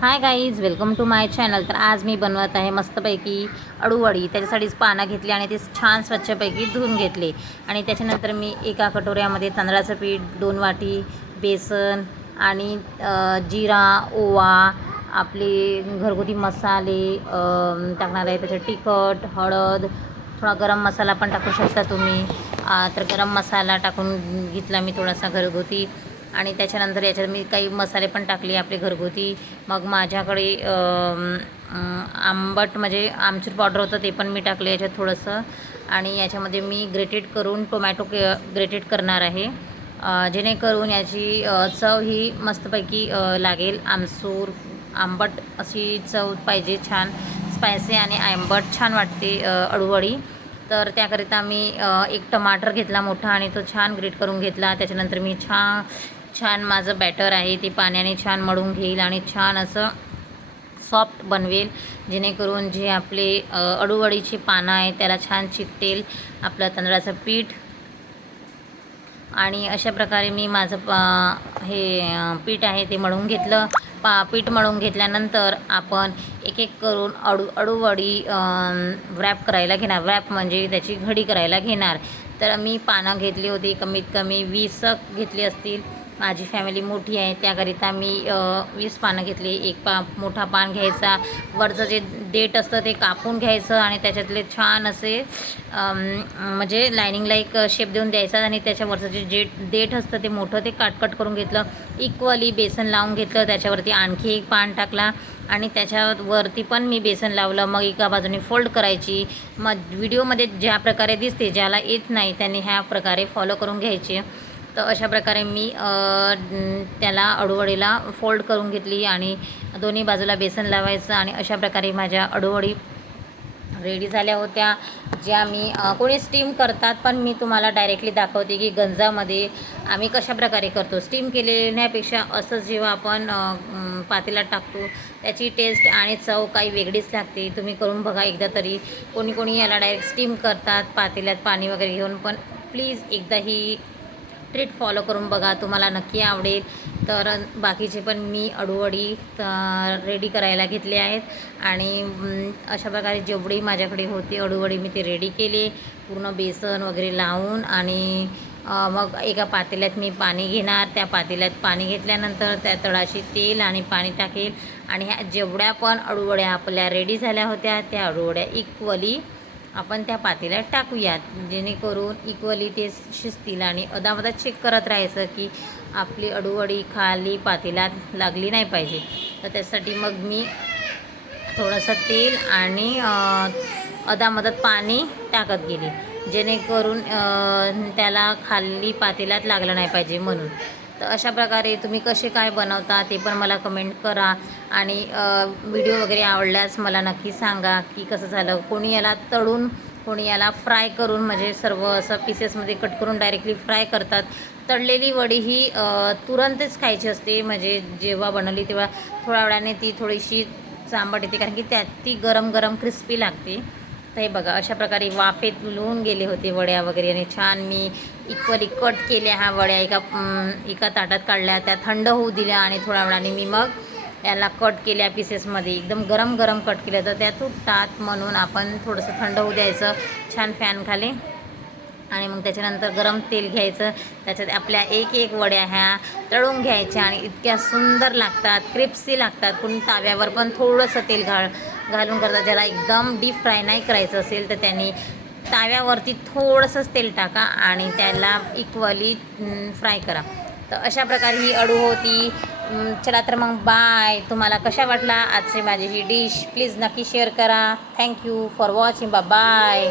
High guys, welcome to my channel. तर आज मी बनवत आहे मस्तपैकी अळूवडी। त्याच्यासाठीच पानं घेतली आणि ते छान स्वच्छपैकी धुवून घेतले आणि त्याच्यानंतर मी एका कटोऱ्यामध्ये तांदळाचं पीठ, 2 वाटी बेसन आणि जिरा, ओवा, आपले घरगुती मसाले टाकणार आहे। त्याच्यात तिखट, हळद, थोडा गरम मसाला पण टाकू शकता तुम्ही। तर गरम मसाला टाकून घेतला मी थोडासा घरगुती आणि त्याच्यानंतर याच्यात मी काही मसाले पण टाकले आपले घरगुती। मग माझ्याकडे आंबट म्हणजे आमचूर पावडर होतं ते पण मी टाकले याच्यात थोडंसं। आणि याच्यामध्ये मी ग्रेटेड करून टोमॅटो ग्रेटेड करणार आहे, जेणेकरून याची चव ही मस्तपैकी लागेल। आमसूर आंबट अशी चव पाहिजे, छान स्पायसी आणि आंबट छान वाटते अळूवडी। तर त्याकरिता मी एक टमाटर घेतला मोठा आणि तो छान ग्रेट करून घेतला। त्याच्यानंतर मी छान माझं बॅटर आहे ते पाण्याने छान मळून घेईल आणि छान असं सॉफ्ट बनवेल, जेणेकरून जे आपले अळूवडीची पानं आहे त्याला छान चिकटेल आपलं तांदळाचं पीठ। आणि अशा प्रकारे मी माझं पीठ आहे ते मळून घेतलं। पीठ मळून घेतल्यानंतर आपण एक एक करून अळूवडी व्रॅप करायला घेणार। व्रॅप म्हणजे त्याची घडी करायला घेणार। तर मी पानं घेतली होती, कमीत कमी 20 घेतली असतील। माझी फॅमिली मोठी आहे त्याकरिता मी 20 पानं घेतली। एक मोठा पान घ्यायचा, वरचं जे देठ असतं ते कापून घ्यायचं आणि त्याच्यातले छान असे म्हणजे लायनिंगला एक शेप देऊन द्यायचा आणि त्याच्यावरचं जे देठ असतं ते मोठं ते काटकट करून घेतलं। इक्वली बेसन लावून घेतलं, त्याच्यावरती आणखी एक पान टाकला आणि त्याच्यावरती पण मी बेसन लावलं। मग एका बाजूने फोल्ड करायची। मग व्हिडिओमध्ये ज्या प्रकारे दिसते, ज्याला येत नाही त्यांनी ह्या प्रकारे फॉलो करून घ्यायचे। तर अशा प्रकारे मी त्याला अळूवडीला फोल्ड करून घेतली आणि दोन्ही बाजूला बेसन लावायचं आणि अशा प्रकारे माझ्या अळूवडी रेडी झाल्या होत्या, ज्या मी कोणी स्टीम करतात, पण मी तुम्हाला डायरेक्टली दाखवते की गंजामध्ये आम्ही कशाप्रकारे करतो। स्टीम केलेल्यापेक्षा असंच जेव्हा आपण पातेल्यात टाकतो त्याची टेस्ट आणि चव काही वेगळीच लागते। तुम्ही करून बघा एकदा तरी। कोणी याला डायरेक्ट स्टीम करतात पातेल्यात पाणी वगैरे घेऊन, पण प्लीज एकदा ही ट्रीट फॉलो करून बघा, तुम्हाला नक्की आवडेल। तर बाकीचे पण मी अळूवडी रेडी करायला घेतले आहेत आणि अशा प्रकारे जेवढी माझ्याकडे होती अळूवडी मी ते रेडी केले, पूर्ण बेसन वगैरे लावून। आणि मग एका पातेल्यात मी पाणी घेणार, त्या पातेल्यात पाणी घेतल्यानंतर त्या तळाशी तेल आणि पाणी टाकेल आणि ह्या जेवढ्या पण अळूवड्या आपल्या रेडी झाल्या होत्या त्या अळूवड्या इक्वली आपण त्या पातेल्यात टाकूयात, जेणेकरून इक्वली ते शिजतील। आणि अदामदा चेक करत राहायचं की आपली अळूवडी खाली पातेल्यात लागली नाही पाहिजे। तर त्यासाठी मग मी थोडंसं तेल आणि अदामदत पाणी टाकत गेली, जेणेकरून त्याला खाली पातेल्यात लागलं नाही पाहिजे म्हणून। तर अशा प्रकारे तुम्ही कसे काय बनवता ते पण मला कमेंट करा आणि व्हिडिओ वगैरे आवडल्यास मला नक्की सांगा की कसं झालं। कोणी याला तळून, कोणी याला फ्राय करून, म्हणजे सर्व असं पीसेसमध्ये कट करून डायरेक्टली फ्राय करतात। तळलेली वडी ही तुरंतच खायची असते, म्हणजे जेव्हा बनवली तेव्हा थोड्या वेळाने ती थोडीशी चांबट येते, कारण की ती गरम गरम क्रिस्पी लागते। तर हे बघा अशा प्रकारे वाफेत लुवून गेले होते वड्या वगैरे आणि छान मी इक्वली कट केल्या ह्या वड्या। एका ताटात काढल्या, त्या थंड होऊ दिल्या आणि थोड्या वेळाने मी मग याला कट केल्या पीसेसमध्ये। एकदम गरम गरम कट केल्या तर त्या तुटतात, म्हणून आपण थोडंसं थंड होऊ द्यायचं छान फॅन खाली। आणि मग त्याच्यानंतर गरम तेल घ्यायचं, त्याच्यात आपल्या एक एक वड्या ह्या तळून घ्यायच्या आणि इतक्या सुंदर लागतात, क्रिस्पी लागतात। कोणी ताव्यावर पण थोडंसं तेल घालून करतात। ज्याला एकदम डीप फ्राय नाही करायचं असेल तर त्यांनी ताव्यावरती थोडंसंच तेल टाका आणि त्याला इक्वली फ्राय करा। तर अशा प्रकारे ही अळू होती। चला तर मग बाय। तुम्हाला कशा वाटला आजची माझी ही डिश, प्लीज नक्की शेअर करा। Thank you for watching, bye bye.